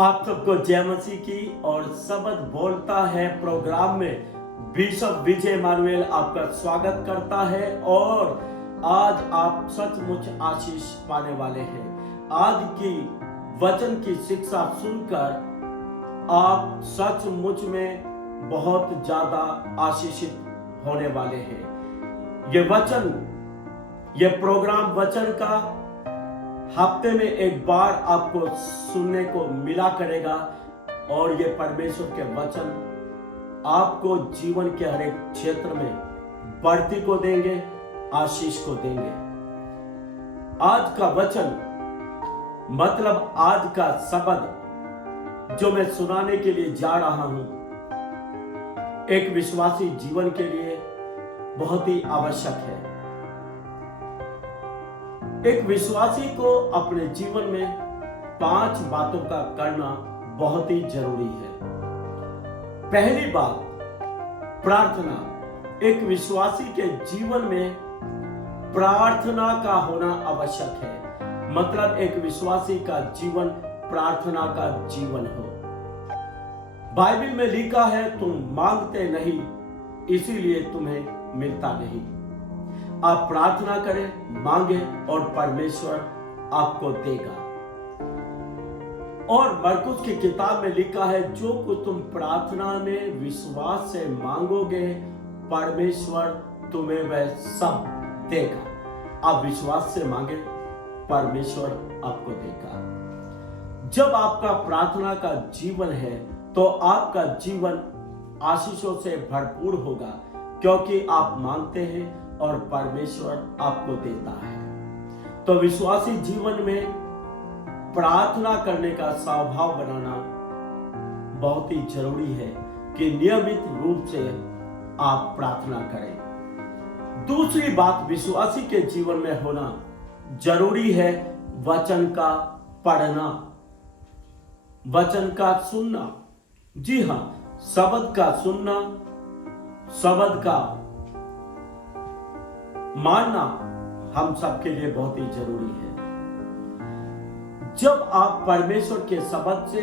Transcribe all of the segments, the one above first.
आप सबको जय मसीह की और शब्द बोलता है प्रोग्राम में बिशप विजय मानुएल आपका स्वागत करता है। और आज आप सचमुच आशीष पाने वाले हैं। आज की वचन की शिक्षा सुनकर आप सचमुच में बहुत ज्यादा आशीषित होने वाले हैं। ये प्रोग्राम वचन का हफ्ते में एक बार आपको सुनने को मिला करेगा और ये परमेश्वर के वचन आपको जीवन के हर एक क्षेत्र में बढ़ती को देंगे, आशीष को देंगे। आज का वचन मतलब आज का शब्द जो मैं सुनाने के लिए जा रहा हूं, एक विश्वासी जीवन के लिए बहुत ही आवश्यक है। एक विश्वासी को अपने जीवन में 5 बातों का करना बहुत ही जरूरी है। पहली बात, प्रार्थना। एक विश्वासी के जीवन में प्रार्थना का होना आवश्यक है। मतलब एक विश्वासी का जीवन प्रार्थना का जीवन हो। बाइबल में लिखा है, तुम मांगते नहीं इसीलिए तुम्हें मिलता नहीं। आप प्रार्थना करें, मांगे और परमेश्वर आपको देगा। और मरकुस की किताब में लिखा है, जो कुछ तुम प्रार्थना में विश्वास से मांगोगे परमेश्वर तुम्हें वह सब देगा। आप विश्वास से मांगे, परमेश्वर आपको देगा। जब आपका प्रार्थना का जीवन है तो आपका जीवन आशीषों से भरपूर होगा, क्योंकि आप मांगते हैं और परमेश्वर आपको देता है। तो विश्वासी जीवन में प्रार्थना करने का स्वभाव बनाना बहुत ही जरूरी है कि नियमित रूप से आप प्रार्थना करें। दूसरी बात विश्वासी के जीवन में होना जरूरी है, वचन का पढ़ना, वचन का सुनना। जी हां, शब्द का सुनना, शब्द का मानना हम सबके लिए बहुत ही जरूरी है। जब आप परमेश्वर के शब्द से,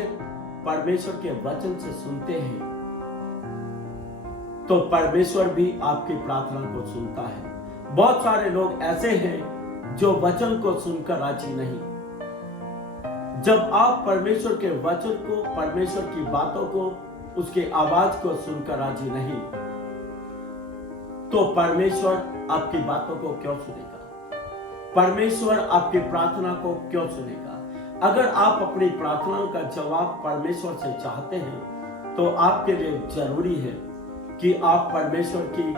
परमेश्वर के वचन से सुनते हैं तो परमेश्वर भी आपकी प्रार्थना को सुनता है। बहुत सारे लोग ऐसे हैं जो वचन को सुनकर राजी नहीं। जब आप परमेश्वर के वचन को, परमेश्वर की बातों को, उसके आवाज को सुनकर राजी नहीं, तो परमेश्वर आपकी बातों को क्यों सुनेगा? परमेश्वर आपकी प्रार्थना को क्यों सुनेगा? अगर आप अपनी प्रार्थनाओं का जवाब परमेश्वर से चाहते हैं तो आपके लिए जरूरी है कि आप परमेश्वर की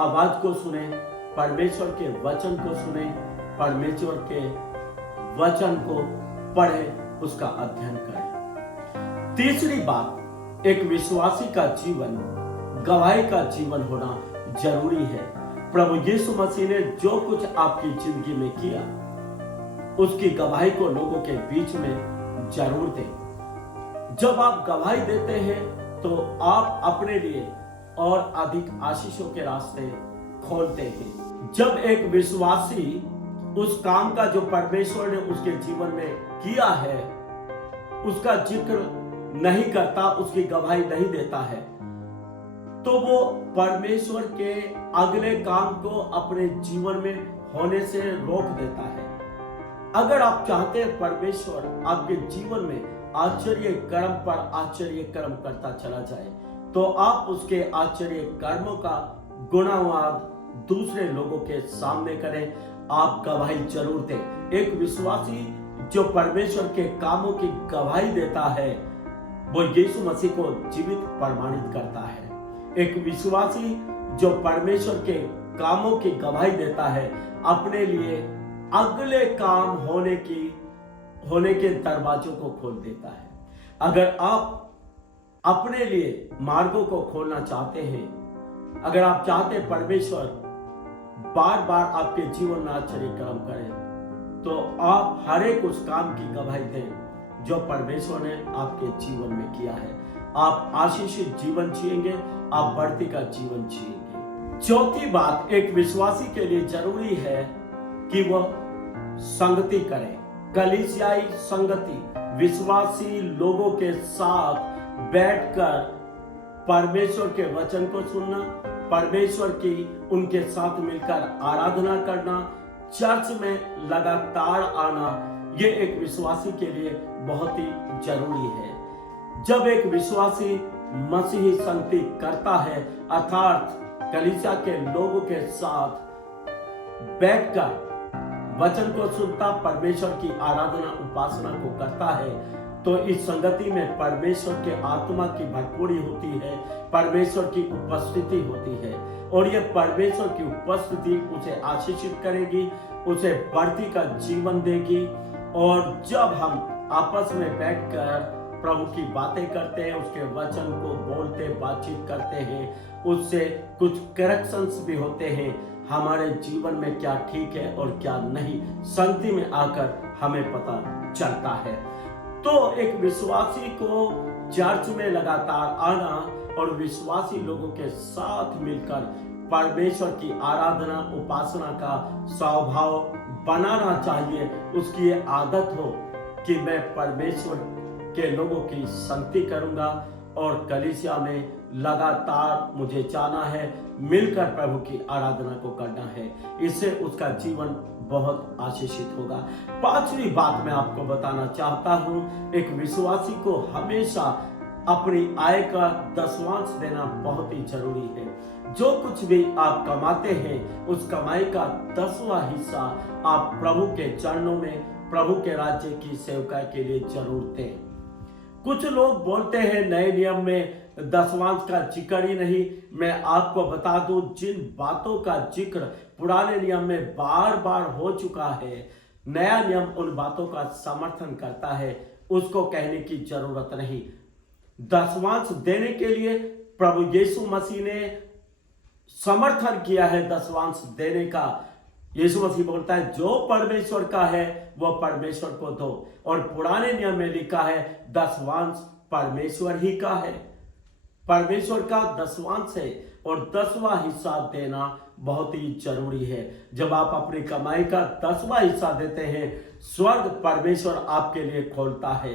आवाज को सुने, परमेश्वर के वचन को सुने, परमेश्वर के वचन को पढ़ें, उसका अध्ययन करें। तीसरी बात, एक विश्वासी का जीवन गवाही का जीवन होना जरूरी है। प्रभु यीशु मसीह ने जो कुछ आपकी जिंदगी में किया उसकी गवाही को लोगों के बीच में जरूर दें। जब आप गवाही देते हैं तो आप अपने लिए और अधिक आशीषों के रास्ते खोलते हैं। जब एक विश्वासी उस काम का जो परमेश्वर ने उसके जीवन में किया है उसका जिक्र नहीं करता, उसकी गवाही नहीं देता है, तो वो परमेश्वर के अगले काम को अपने जीवन में होने से रोक देता है। अगर आप चाहते हैं परमेश्वर आपके जीवन में आश्चर्य कर्म पर आश्चर्य कर्म करता चला जाए, तो आप उसके आश्चर्य कर्मों का गुणावाद दूसरे लोगों के सामने करें। आप गवाही जरूर दें। एक विश्वासी जो परमेश्वर के कामों की गवाही देता है वो यीशु मसीह को जीवित प्रमाणित करता है। एक विश्वासी जो परमेश्वर के कामों की गवाही देता है अपने लिए अगले काम होने के दरवाजों को खोल देता है। अगर आप अपने लिए मार्गों को खोलना चाहते हैं, अगर आप चाहते हैं परमेश्वर बार बार आपके जीवन में आश्चर्य कर्म करे, तो आप हर एक उस काम की गवाही दें जो परमेश्वर ने आपके जीवन में किया है। आप आशीषित जीवन जिएंगे, आप बढ़ती का जीवन जिएंगे। चौथी बात, एक विश्वासी के लिए जरूरी है कि वह संगति करे। कलीसियाई संगति विश्वासी लोगों के साथ बैठकर परमेश्वर के वचन को सुनना, परमेश्वर की उनके साथ मिलकर आराधना करना, चर्च में लगातार आना, ये एक विश्वासी के लिए बहुत ही जरूरी है। जब एक विश्वासी मसीही संगति करता है, अर्थात कलीसिया के लोगों के साथ बैठकर वचन को सुनता, परमेश्वर की आराधना उपासना को करता है, तो इस संगति में परमेश्वर के आत्मा की भरपूरी होती है, परमेश्वर की उपस्थिति होती है, और ये परमेश्वर की उपस्थिति उसे आशीषित करेगी, उसे बढ़ती का जीवन देगी। और जब हम आपस में बैठकर प्रभु की बातें करते हैं, उसके वचन को बोलते बातचीत करते हैं, उससे कुछ करेक्शंस भी होते हैं, हमारे जीवन में क्या ठीक है और क्या नहीं, संगति में आकर हमें पता चलता है। तो एक विश्वासी को चर्च में लगातार आना और विश्वासी लोगों के साथ मिलकर परमेश्वर की आराधना उपासना का स्वभाव बनाना चाहिए। उसकी ये आदत हो कि मैं परमेश्वर के लोगों की संगति करूंगा और कलीसिया में लगातार मुझे जाना है, मिलकर प्रभु की आराधना को करना है। इससे उसका जीवन बहुत आशीषित होगा। पांचवी बात मैं आपको बताना चाहता हूं, एक विश्वासी को हमेशा अपनी आय का दसवांश देना बहुत ही जरूरी है। जो कुछ भी आप कमाते हैं, उस कमाई का 10वां हिस्सा आप प्रभु के चरणों में, प्रभु के राज्य की सेवकाई के लिए जरूर दें। कुछ लोग बोलते हैं नए नियम में दसवांश का जिक्र ही नहीं। मैं आपको बता दूं, जिन बातों का जिक्र पुराने नियम में बार बार हो चुका है, नया नियम उन बातों का समर्थन करता है, उसको कहने की जरूरत नहीं। दसवांश देने के लिए प्रभु यीशु मसीह ने समर्थन किया है दसवांश देने का। यीशु मसीह बोलता है जो परमेश्वर का है वो परमेश्वर को दो, और पुराने नियम में लिखा है दसवांश परमेश्वर ही का है, परमेश्वर का दसवांश है, और 10वां हिस्सा देना बहुत ही जरूरी है। जब आप अपनी कमाई का 10वां हिस्सा देते हैं, स्वर्ग परमेश्वर आपके लिए खोलता है।